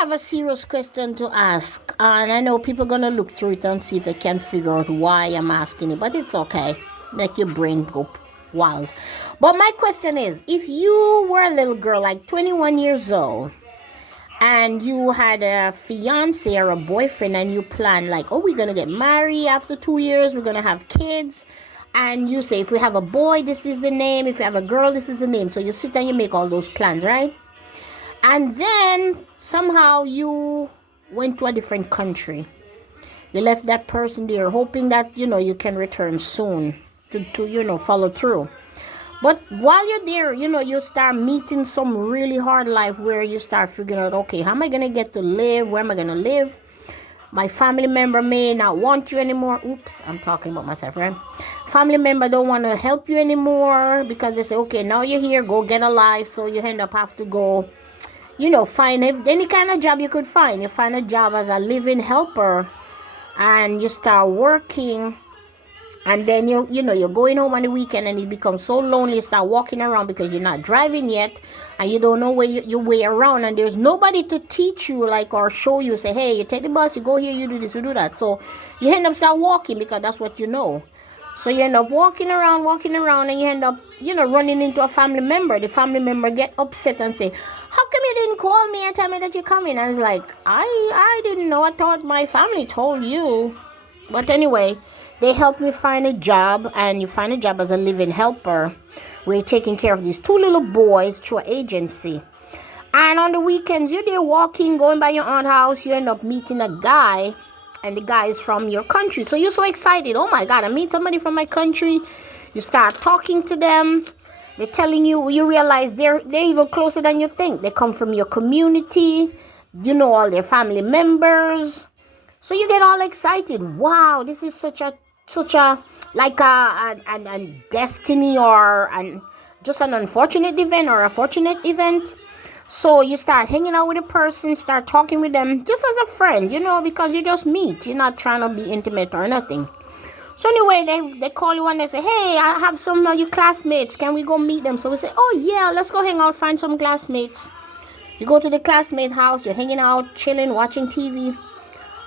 have a serious question to ask, and I know people are gonna look through it and see if they can figure out why I'm asking it, but it's okay. Make your brain go wild. But my question is, if you were a little girl, like 21 years old, and you had a fiance or a boyfriend, and you plan like, oh, we're gonna get married after 2 years, we're gonna have kids, and you say, if we have a boy, this is the name, if we have a girl, this is the name. So you sit and you make all those plans, right? And then somehow you went to a different country. You left that person there hoping that, you can return soon to follow through. But while you're there, you start meeting some really hard life where you start figuring out, okay, how am I going to get to live? Where am I going to live? My family member may not want you anymore. Oops, I'm talking about myself, right? Family member don't want to help you anymore because they say, okay, now you're here, go get a life. So you end up have to go, find any kind of job you could find. You find a job as a living helper and you start working. And then you're going home on the weekend and it becomes so lonely. You start walking around because you're not driving yet and you don't know where your way around, and there's nobody to teach you or show you, say, hey, you take the bus, you go here, you do this, you do that. So you end up start walking because that's what you know. So you end up walking around, and you end up, running into a family member. The family member get upset and say, how come you didn't call me and tell me that you're coming? And it's like, I didn't know. I thought my family told you. But anyway, they helped me find a job, and you find a job as a living helper where you're taking care of these two little boys through an agency. And on the weekends, you're there walking, going by your aunt's house, you end up meeting a guy, and the guy is from your country. So you're so excited. Oh my God, I meet somebody from my country. You start talking to them. They're telling you realize they're even closer than you think. They come from your community. You know all their family members. So you get all excited. Wow, this is such a like a destiny or just an unfortunate event or a fortunate event. So you start hanging out with a person, start talking with them just as a friend, because you just meet. You're not trying to be intimate or nothing. So anyway, they call you and they say, hey, I have some of your classmates. Can we go meet them? So we say, oh yeah, let's go hang out, find some classmates. You go to the classmate house, you're hanging out, chilling, watching TV.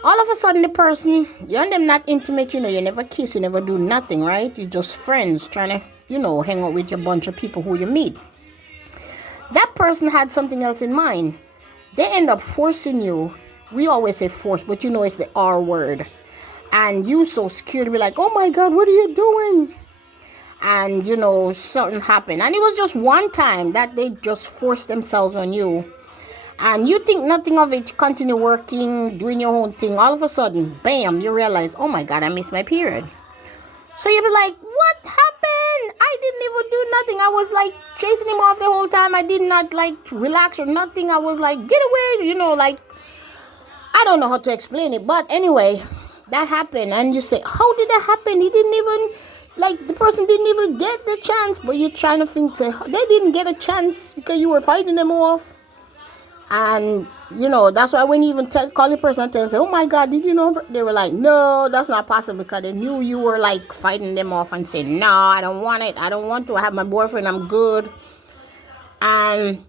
All of a sudden, the person, you and them not intimate, you never kiss, you never do nothing, right? You're just friends trying to, hang out with your bunch of people who you meet. That person had something else in mind. They end up forcing you. We always say force, but it's the R word. And you so scared to be like, oh my God, what are you doing? And, something happened. And it was just one time that they just forced themselves on you. And you think nothing of it, continue working, doing your own thing. All of a sudden, bam, you realize, oh my God, I missed my period. So you be like, what happened? I didn't even do nothing. I was chasing him off the whole time. I did not relax or nothing. I was like, get away, I don't know how to explain it. But anyway, that happened. And you say, how did that happen? He didn't even, the person didn't even get the chance. But you're trying to think, they didn't get a chance because you were fighting them off. And, that's why when you even call the person and tell them, say, oh my God, did you know? They were like, no, that's not possible, because they knew you were fighting them off and saying, no, I don't want it. I don't want to. I have my boyfriend. I'm good. And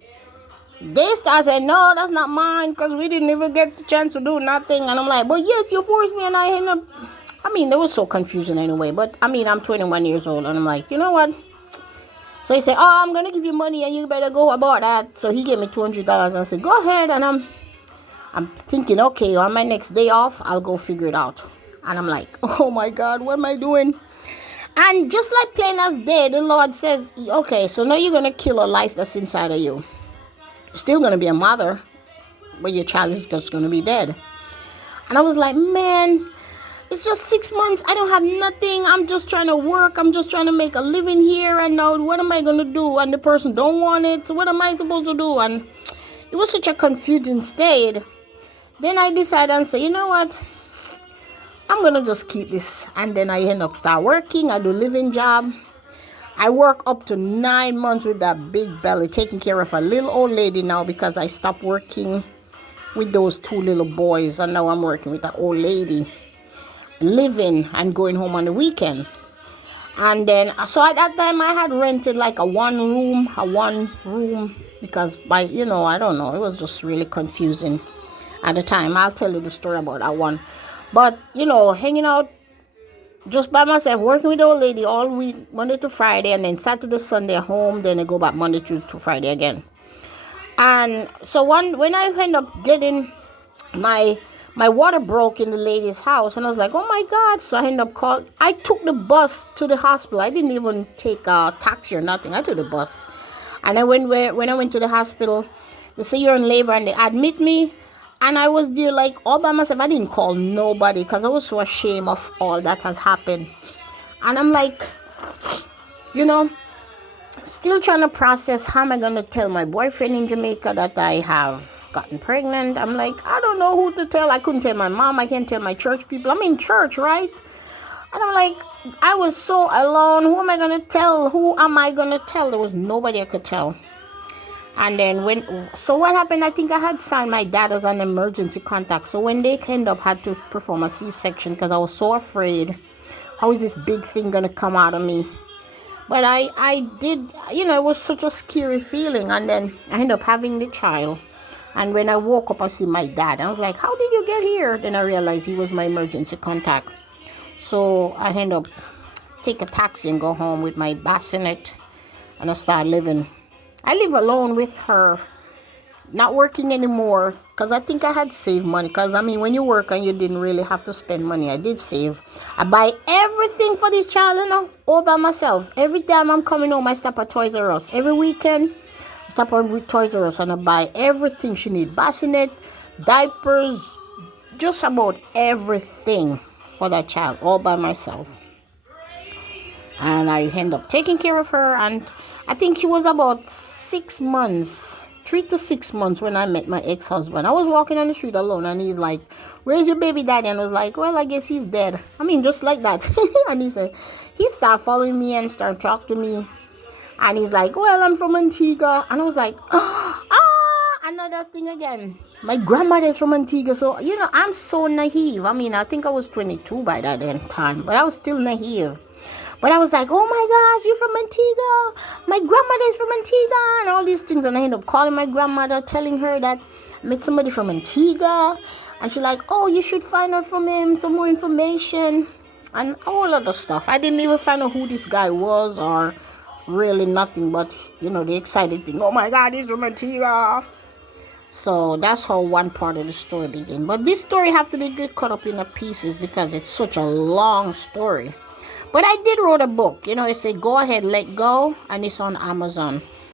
they start saying, no, that's not mine, because we didn't even get the chance to do nothing. And I'm like, but yes, you forced me. And I end up, there was so confusion anyway. But, I'm 21 years old. And I'm like, you know what? So he said, oh, I'm going to give you money and you better go about that. So he gave me $200 and I said, go ahead. And I'm thinking, okay, on my next day off, I'll go figure it out. And I'm like, oh my God, what am I doing? And just like plain as day, the Lord says, okay, so now you're going to kill a life that's inside of you. You're still going to be a mother, but your child is just going to be dead. And I was like, man, it's just 6 months. I don't have nothing. I'm just trying to work. I'm just trying to make a living here. And now what am I going to do? And the person don't want it. So what am I supposed to do? And it was such a confusing state. Then I decided and say, you know what? I'm going to just keep this. And then I end up start working. I do living job. I work up to 9 months with that big belly, taking care of a little old lady now because I stopped working with those two little boys. And now I'm working with that old lady, living and going home on the weekend. And then, so at that time I had rented a one room, because I don't know, it was just really confusing. at the time. I'll tell you the story about that one. But, you know, hanging out just by myself, working with the old lady all week, Monday to Friday, and then Saturday, Sunday home, then I go back Monday to Friday again. And so when I end up getting my water broke in the lady's house, and I was like, oh my God. So I ended up calling. I took the bus to the hospital. I didn't even take a taxi or nothing. I took the bus. And then when I went to the hospital, they say you're in labor, and they admit me. And I was there like all by myself. I didn't call nobody because I was so ashamed of all that has happened. And I'm like, you know, still trying to process how am I going to tell my boyfriend in Jamaica that I have gotten pregnant. I'm like, I don't know who to tell. I couldn't tell my mom. I can't tell my church people. I'm in church, right? And I'm like, I was so alone. Who am I going to tell? Who am I going to tell? There was nobody I could tell. And then so what happened, I think I had signed my dad as an emergency contact. So when they end up had to perform a C-section because I was so afraid, how is this big thing going to come out of me? But I did, you know, it was such a scary feeling. And then I ended up having the child. And when I woke up, I see my dad. I was like, how did you get here? Then I realized he was my emergency contact. So I ended up take a taxi and go home with my bassinet. And I start living. I live alone with her, not working anymore, because I think I had saved money. Because, I mean, when you work and you didn't really have to spend money, I did save. I buy everything for this child, you know, all by myself. Every time I'm coming home, I stop at Toys R Us. Every weekend, I stop with Toys R Us and I buy everything she needs. Bassinet, diapers, just about everything for that child, all by myself. And I end up taking care of her, and I think she was about 6 months, 3 to 6 months when I met my ex-husband. I was walking on the street alone, and he's like, where's your baby daddy? And I was like, well, I guess he's dead. I mean, just like that. And he started following me and started talking to me. And he's like, well, I'm from Antigua. And I was like, another thing again. My grandmother is from Antigua. So, you know, I'm so naive. I mean, I think I was 22 by that time, but I was still naive. But I was like, oh my gosh, you're from Antigua. My grandmother is from Antigua and all these things. And I ended up calling my grandmother, telling her that I met somebody from Antigua. And she's like, oh, you should find out from him some more information and all other stuff. I didn't even find out who this guy was or really nothing but, you know, the excited thing. Oh my God, he's from Antigua. So that's how one part of the story began. But this story has to be cut up into pieces because it's such a long story. But I did write a book, you know, it said Go Ahead, Let Go, and it's on Amazon.